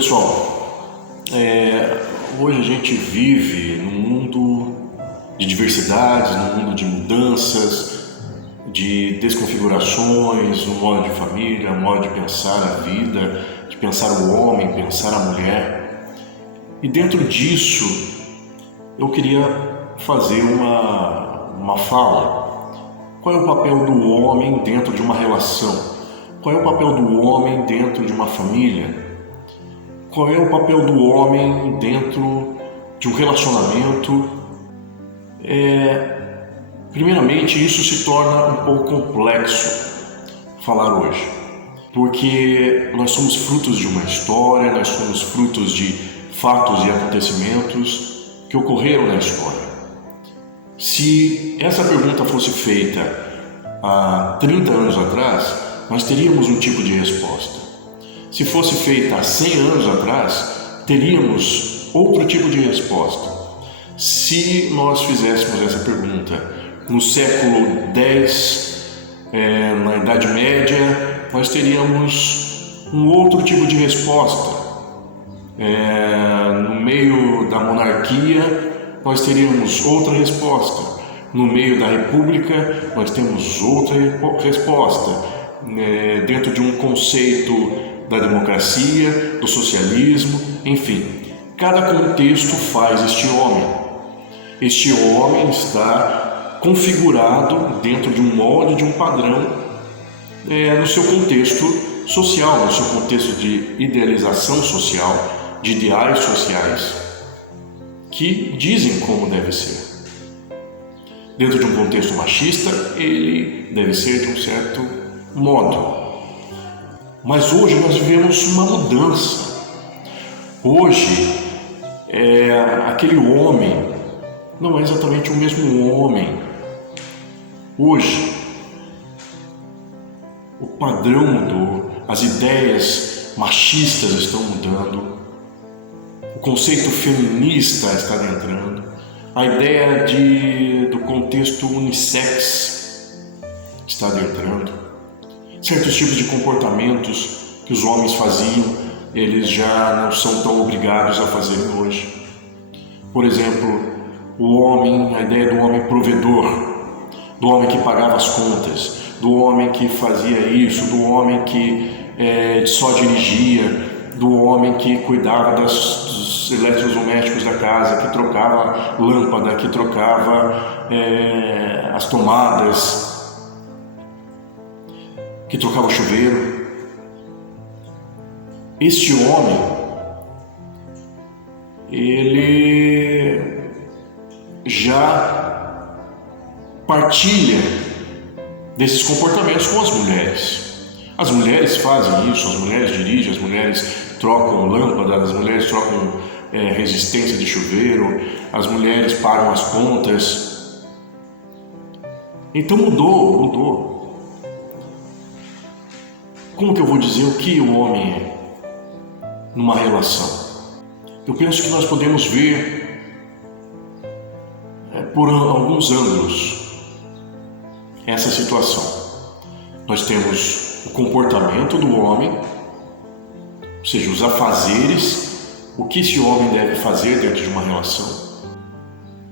Pessoal, hoje a gente vive num mundo de diversidades, num mundo de mudanças, de desconfigurações, no modo de família, no modo de pensar a vida, de pensar o homem, pensar a mulher. E dentro disso, eu queria fazer uma fala. Qual é o papel do homem dentro de uma relação? Qual é o papel do homem dentro de uma família? Qual é o papel do homem dentro de um relacionamento? Primeiramente, isso se torna um pouco complexo falar hoje, porque nós somos frutos de uma história, nós somos frutos de fatos e acontecimentos que ocorreram na história. Se essa pergunta fosse feita há 30 anos atrás, nós teríamos um tipo de resposta. Se fosse feita há 100 anos atrás, teríamos outro tipo de resposta. Se nós fizéssemos essa pergunta no século X, na Idade Média, nós teríamos um outro tipo de resposta. No meio da monarquia, nós teríamos outra resposta. No meio da república, nós temos outra resposta. Dentro de um conceito da democracia, do socialismo, enfim. Cada contexto faz este homem. Este homem está configurado dentro de um molde, de um padrão, no seu contexto social, no seu contexto de idealização social, de ideais sociais, que dizem como deve ser. Dentro de um contexto machista, ele deve ser de um certo modo. Mas hoje nós vivemos uma mudança. Hoje, aquele homem não é exatamente o mesmo homem. Hoje, o padrão mudou, as ideias machistas estão mudando, o conceito feminista está entrando, a ideia do contexto unissex está entrando. Certos tipos de comportamentos que os homens faziam, eles já não são tão obrigados a fazerem hoje. Por exemplo, a ideia do homem provedor, do homem que pagava as contas, do homem que fazia isso, do homem que só dirigia, do homem que cuidava dos eletrodomésticos da casa, que trocava lâmpada, que trocava as tomadas, que trocava o chuveiro. Este homem, ele já partilha desses comportamentos com as mulheres. As mulheres fazem isso, as mulheres dirigem, as mulheres trocam lâmpada, as mulheres trocam resistência de chuveiro, as mulheres pagam as contas. Então mudou. Como que eu vou dizer o que o homem é numa relação? Eu penso que nós podemos ver por alguns ângulos essa situação. Nós temos o comportamento do homem, ou seja, os afazeres, o que esse homem deve fazer dentro de uma relação.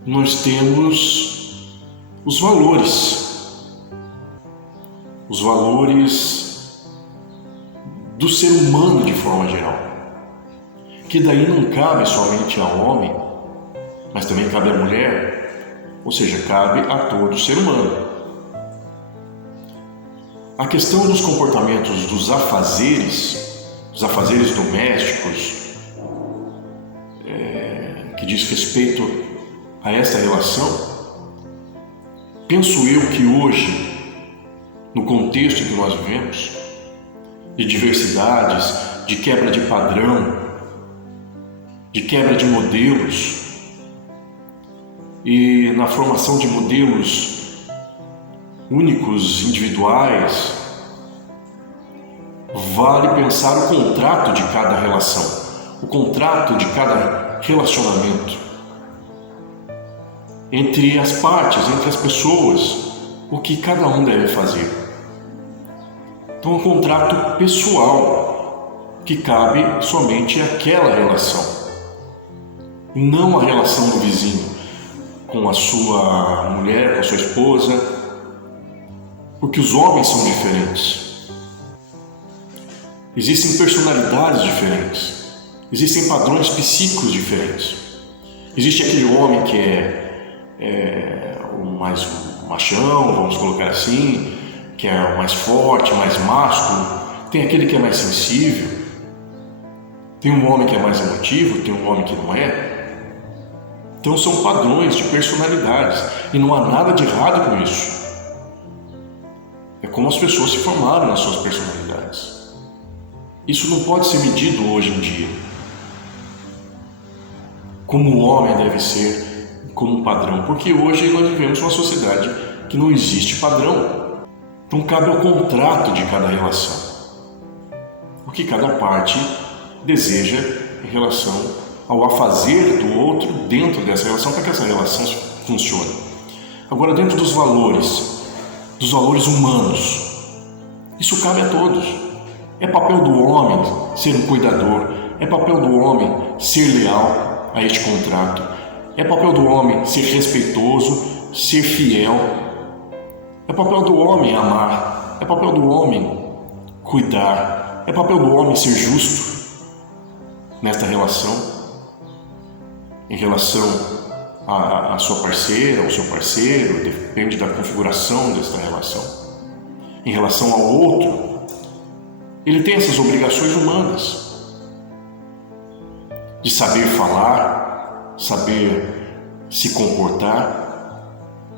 Nós temos os valores do ser humano de forma geral, que daí não cabe somente ao homem, mas também cabe à mulher, ou seja, cabe a todo ser humano. A questão dos comportamentos dos afazeres domésticos, que diz respeito a esta relação, penso eu que hoje, no contexto que nós vivemos, de diversidades, de quebra de padrão, de quebra de modelos e na formação de modelos únicos, individuais, vale pensar o contrato de cada relação, o contrato de cada relacionamento entre as partes, entre as pessoas, o que cada um deve fazer. Então, um contrato pessoal que cabe somente àquela relação, não a relação do vizinho com a sua mulher, com a sua esposa, porque os homens são diferentes. Existem personalidades diferentes, existem padrões psíquicos diferentes. Existe aquele homem que é o mais machão, vamos colocar assim, que é o mais forte, mais másculo. Tem aquele que é mais sensível. Tem um homem que é mais emotivo, tem um homem que não é. Então são padrões de personalidades e não há nada de errado com isso. É como as pessoas se formaram nas suas personalidades. Isso não pode ser medido hoje em dia. Como o homem deve ser, como um padrão, porque hoje nós vivemos uma sociedade que não existe padrão. Então cabe ao contrato de cada relação, o que cada parte deseja em relação ao afazer do outro dentro dessa relação, para que essa relação funcione. Agora, dentro dos valores humanos, isso cabe a todos. É papel do homem ser um cuidador, é papel do homem ser leal a este contrato, é papel do homem ser respeitoso, ser fiel, é papel do homem amar, é papel do homem cuidar, é papel do homem ser justo nesta relação, em relação à sua parceira, ao seu parceiro, depende da configuração desta relação. Em relação ao outro, ele tem essas obrigações humanas de saber falar, saber se comportar,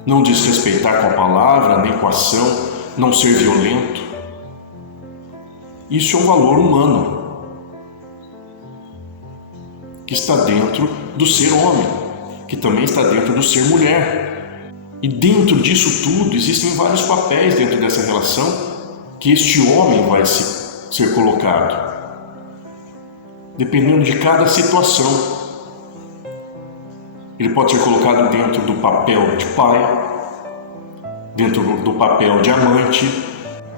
não desrespeitar com a palavra nem com a ação, não ser violento. Isso é um valor humano que está dentro do ser homem, que também está dentro do ser mulher. E dentro disso tudo existem vários papéis dentro dessa relação que este homem vai ser colocado, dependendo de cada situação. Ele pode ser colocado dentro do papel de pai, dentro do papel de amante,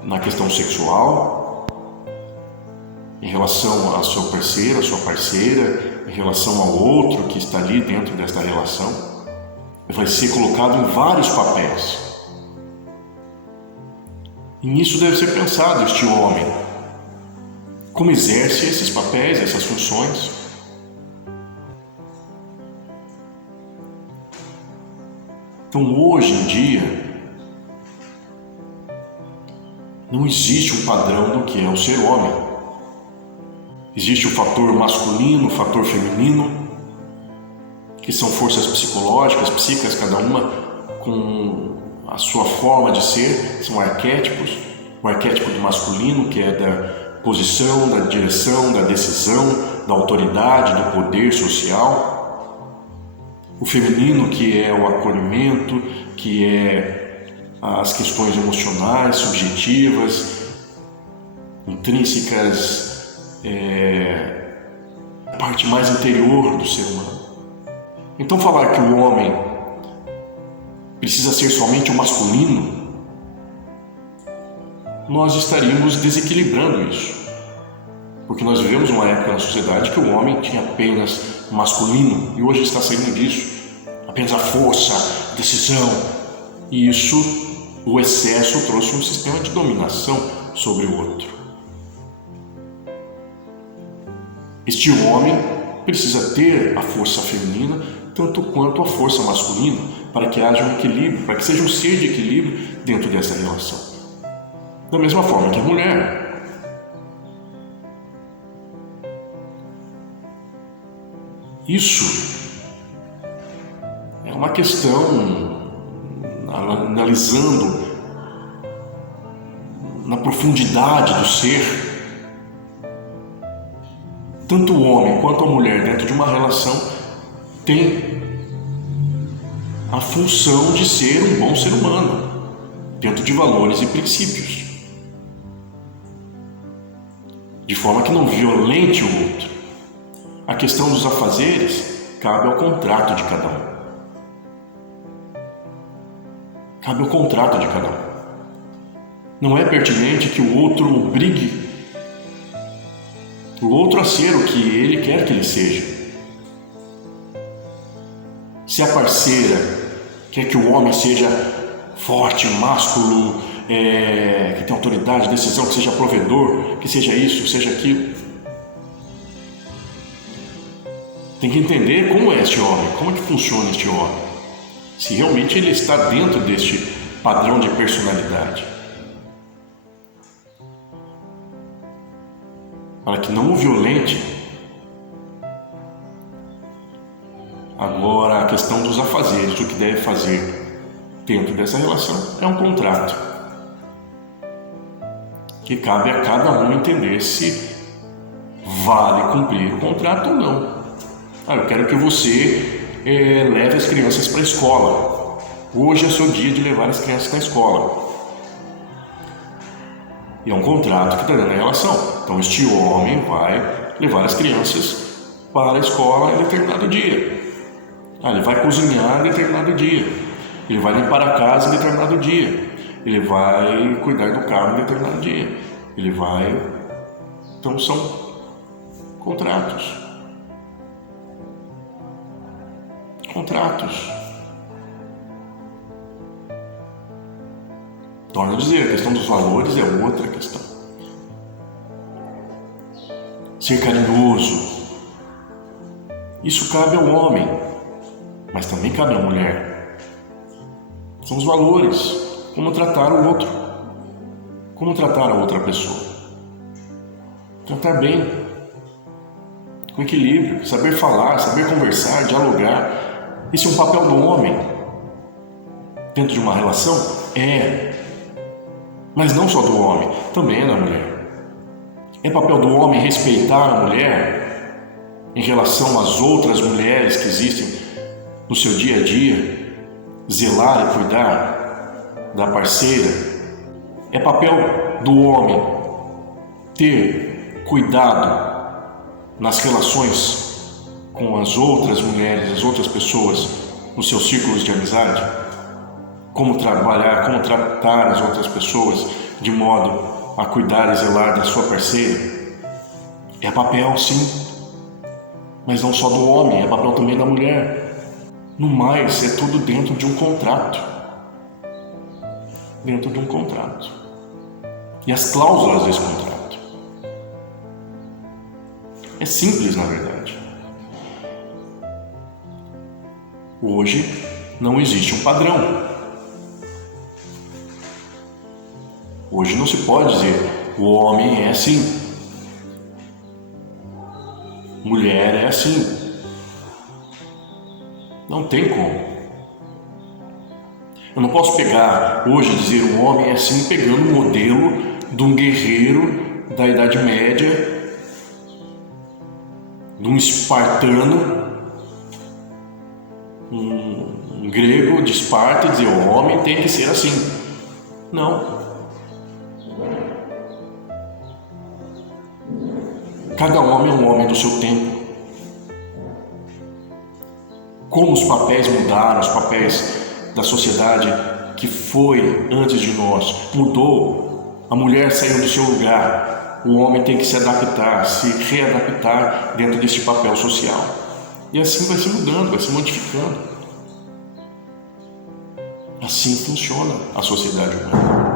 na questão sexual, em relação ao seu parceiro, à sua parceira, em relação ao outro que está ali dentro desta relação. Ele vai ser colocado em vários papéis. E nisso deve ser pensado este homem. Como exerce esses papéis, essas funções. Então, hoje em dia, não existe um padrão do que é o ser homem. Existe o fator masculino, o fator feminino, que são forças psicológicas, psíquicas, cada uma com a sua forma de ser, são arquétipos. O arquétipo do masculino, que é da posição, da direção, da decisão, da autoridade, do poder social. O feminino, que é o acolhimento, que é as questões emocionais, subjetivas, intrínsecas, a parte mais interior do ser humano. Então falar que o homem precisa ser somente o masculino, nós estaríamos desequilibrando isso. Porque nós vivemos uma época na sociedade que o homem tinha apenas masculino e hoje está saindo disso. Apenas a força, a decisão. E isso, o excesso, trouxe um sistema de dominação sobre o outro. Este homem precisa ter a força feminina tanto quanto a força masculina para que haja um equilíbrio, para que seja um ser de equilíbrio dentro dessa relação. Da mesma forma que a mulher. Isso é uma questão, analisando na profundidade do ser. Tanto o homem quanto a mulher dentro de uma relação tem a função de ser um bom ser humano, dentro de valores e princípios, de forma que não violente o outro. A questão dos afazeres cabe ao contrato de cada um. Cabe ao contrato de cada um. Não é pertinente que o outro obrigue o outro a ser o que ele quer que ele seja. Se a parceira quer que o homem seja forte, másculo, que tenha autoridade, decisão, que seja provedor, que seja isso, seja aquilo, tem que entender como é este homem, como é que funciona este homem, se realmente ele está dentro deste padrão de personalidade, para que não o violente. Agora, a questão dos afazeres, o que deve fazer dentro dessa relação é um contrato, que cabe a cada um entender se vale cumprir o contrato ou não. Eu quero que você leve as crianças para a escola. Hoje é seu dia de levar as crianças na escola. E é um contrato que está dentro da relação. Então este homem vai levar as crianças para a escola em determinado dia. Ele vai cozinhar em determinado dia. Ele vai limpar a casa em determinado dia. Ele vai cuidar do carro em determinado dia. Ele vai... Então são contratos. Contratos. Torno a dizer, a questão dos valores é outra questão. Ser carinhoso. Isso cabe ao homem, mas também cabe à mulher. São os valores. Como tratar o outro. Como tratar a outra pessoa. Tratar bem. Com equilíbrio. Saber falar, saber conversar, dialogar. Esse é um papel do homem dentro de uma relação? Mas não só do homem, também é da mulher. É papel do homem respeitar a mulher em relação às outras mulheres que existem no seu dia a dia, zelar e cuidar da parceira. É papel do homem ter cuidado nas relações com as outras mulheres, as outras pessoas nos seus círculos de amizade, como trabalhar, como tratar as outras pessoas de modo a cuidar e zelar da sua parceira. É papel, sim, mas não só do homem, é papel também da mulher. No mais, é tudo dentro de um contrato. Dentro de um contrato. E as cláusulas desse contrato. É simples, na verdade. Hoje não existe um padrão. Hoje não se pode dizer o homem é assim, mulher é assim. Não tem como. Eu não posso pegar hoje e dizer o homem é assim pegando o modelo de um guerreiro da Idade Média, de um espartano, um grego de Esparta, e dizer o homem tem que ser assim. Não. Cada homem é um homem do seu tempo. Como os papéis mudaram, os papéis da sociedade que foi antes de nós mudou. A mulher saiu do seu lugar. O homem tem que se adaptar, se readaptar dentro desse papel social. E assim vai se mudando, vai se modificando. Assim funciona a sociedade humana.